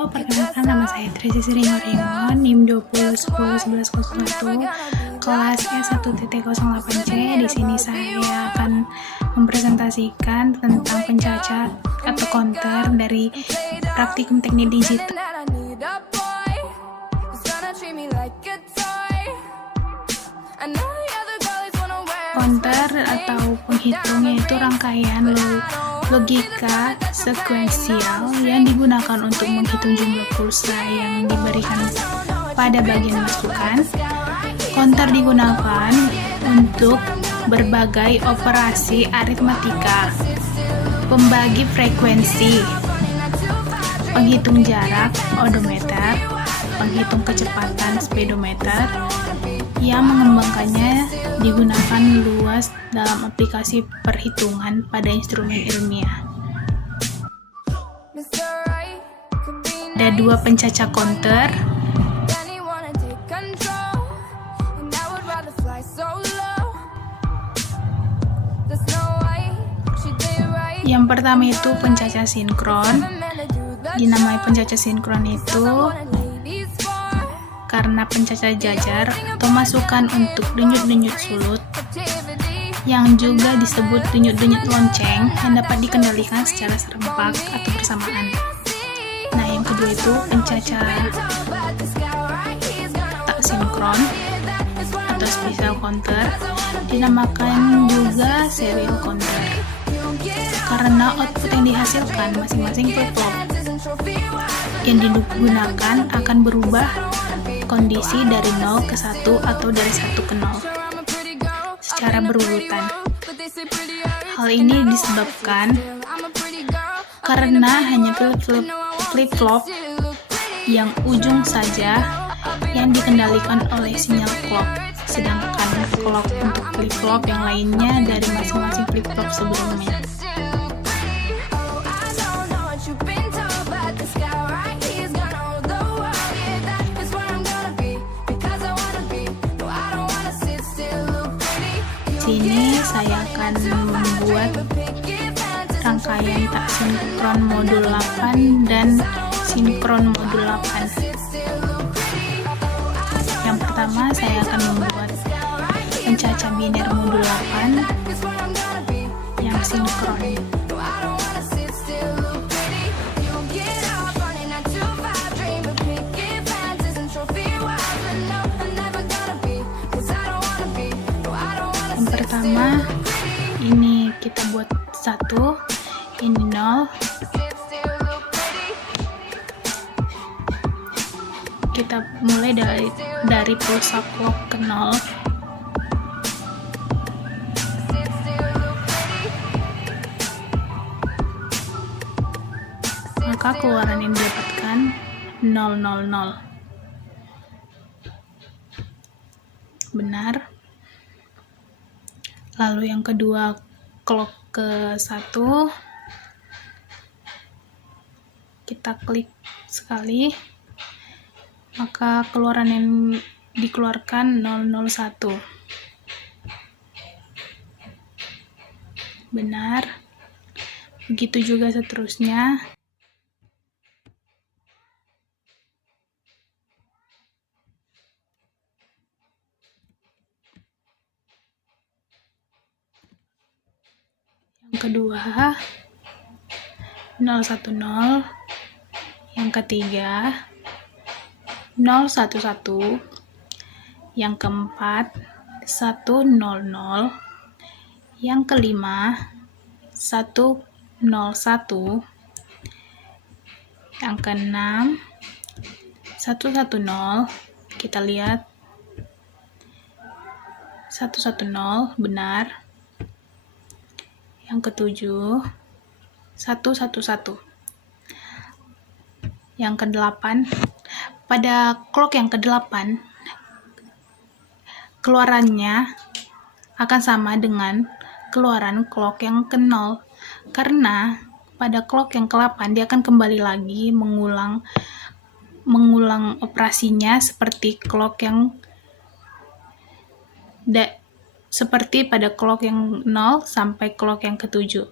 Perkenalkan, nama saya Tracy Sringoringo, NIM 20101101, kelas S1.08C. Di sini saya akan mempresentasikan tentang pencacat atau counter dari praktikum teknik digital. Counter atau penghitungnya itu rangkaian logika sekuensial yang digunakan untuk menghitung jumlah pulsa yang diberikan pada bagian masukan. Counter digunakan untuk berbagai operasi aritmatika, pembagi frekuensi, penghitung jarak odometer, penghitung kecepatan speedometer. Yang mengembangkannya digunakan luas dalam aplikasi perhitungan pada instrumen ilmiah. Ada dua pencacah counter. Yang pertama itu pencacah sinkron. Dinamai pencacah sinkron itu karena pencacah jajar atau masukan untuk denyut-denyut sulut, yang juga disebut denyut-denyut lonceng, yang dapat dikendalikan secara serempak atau bersamaan. Nah, yang kedua itu pencacah tak sinkron atau special counter, dinamakan juga serial counter karena output yang dihasilkan masing-masing flip-flop yang digunakan akan berubah kondisi dari 0 ke 1 atau dari 1 ke 0 secara berurutan. Hal ini disebabkan karena hanya flip-flop yang ujung saja yang dikendalikan oleh sinyal clock, sedangkan clock untuk flip-flop yang lainnya dari masing-masing flip-flop sebelumnya. Sini saya akan membuat rangkaian tak sinkron modul 8 dan sinkron modul 8. Yang pertama saya akan membuat pencacah biner modul 8 yang sinkron. Pertama ini kita buat 1, ini 0. Kita mulai dari pulsa clock ke 0. Maka keluaran yang didapatkan 000. Benar. Lalu yang kedua, clock ke 1, kita klik sekali, maka keluaran yang dikeluarkan 001. Benar. Begitu juga seterusnya. Yang kedua 010, yang ketiga 011, yang keempat 100, yang kelima 101, yang keenam 110. Kita lihat 110, benar. Yang ketujuh 111. Yang ke-8, pada clock yang ke-8 keluarannya akan sama dengan keluaran clock yang ke-0, karena pada clock yang ke-8 dia akan kembali lagi mengulang operasinya seperti clock yang seperti pada clock yang 0 sampai clock yang ke-7.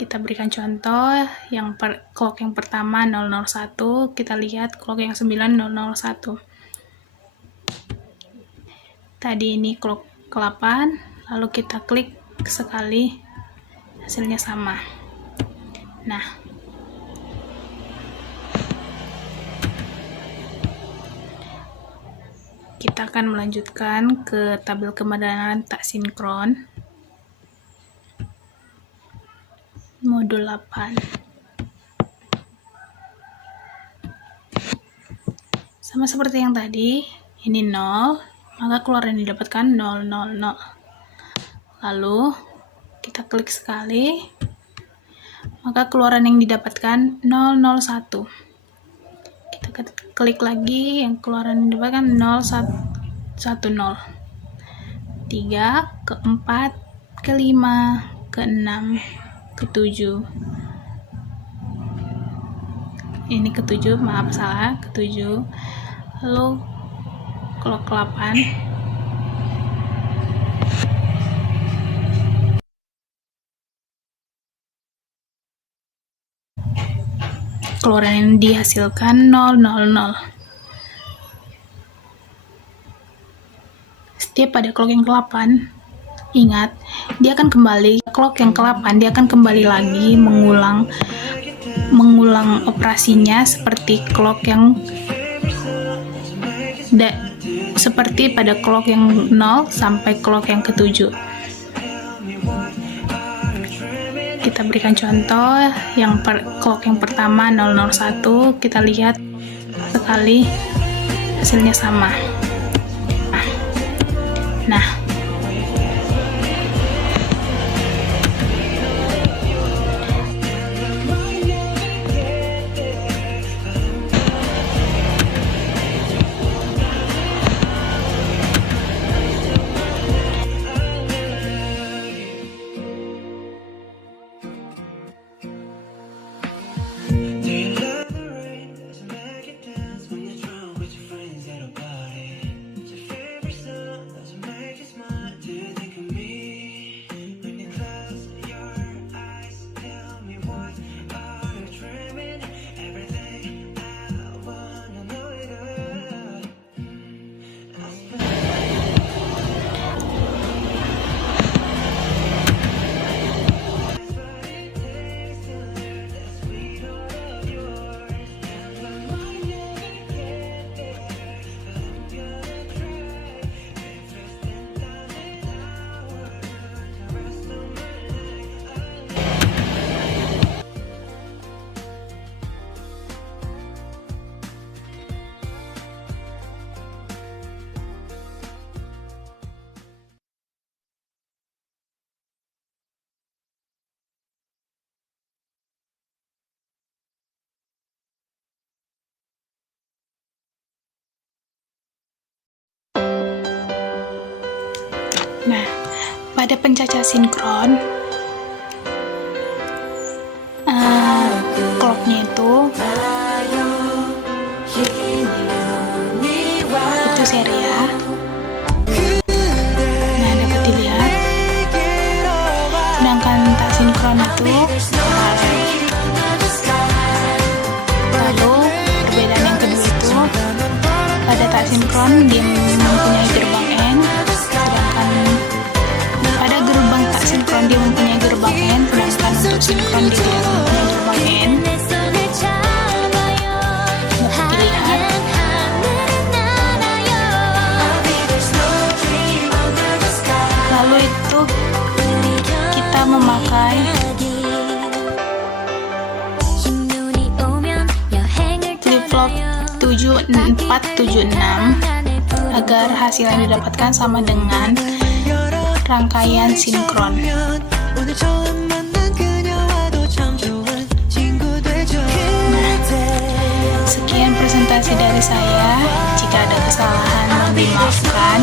Kita berikan contoh, clock yang pertama 001, kita lihat clock yang 9001. Tadi ini clock ke-8, lalu kita klik sekali, hasilnya sama. Nah, kita akan melanjutkan ke tabel kebenaran tak sinkron. Modul 8. Sama seperti yang tadi, ini 0, maka keluaran yang didapatkan 000. Lalu, kita klik sekali, maka keluaran yang didapatkan 001. Kita klik lagi, yang keluaran yang didapatkan 010. 3, ke-4, ke-5, ke-6, ke-7. Ini ke-7, maaf salah, ke-7. Lalu clock ke-8. Keluaran yang dihasilkan 000. Setiap pada clock yang ke-8, ingat, dia akan kembali, clock yang ke-8 dia akan kembali lagi mengulang operasinya seperti clock yang seperti pada clock yang 0 sampai clock yang ke-7. Kita berikan contoh, clock yang pertama 001, kita lihat sekali, hasilnya sama. Nah, pada pencacah sinkron, clocknya itu serial. Nah, dapat dilihat. Sedangkan tak sinkron itu lalu perbedaan yang kedua itu, pada tak sinkron dia mempunyai gerbang N, sedangkan pada gerbang tak sinkron dia mempunyai gerbang N, sedangkan untuk sinkron dia tidak mempunyai gerbang N. Dapat dilihat. Lalu itu kita memakai flip-flop 7476 agar hasil yang didapatkan sama dengan rangkaian sinkron. Nah, sekian presentasi dari saya. Jika ada kesalahan, mohon dimaafkan.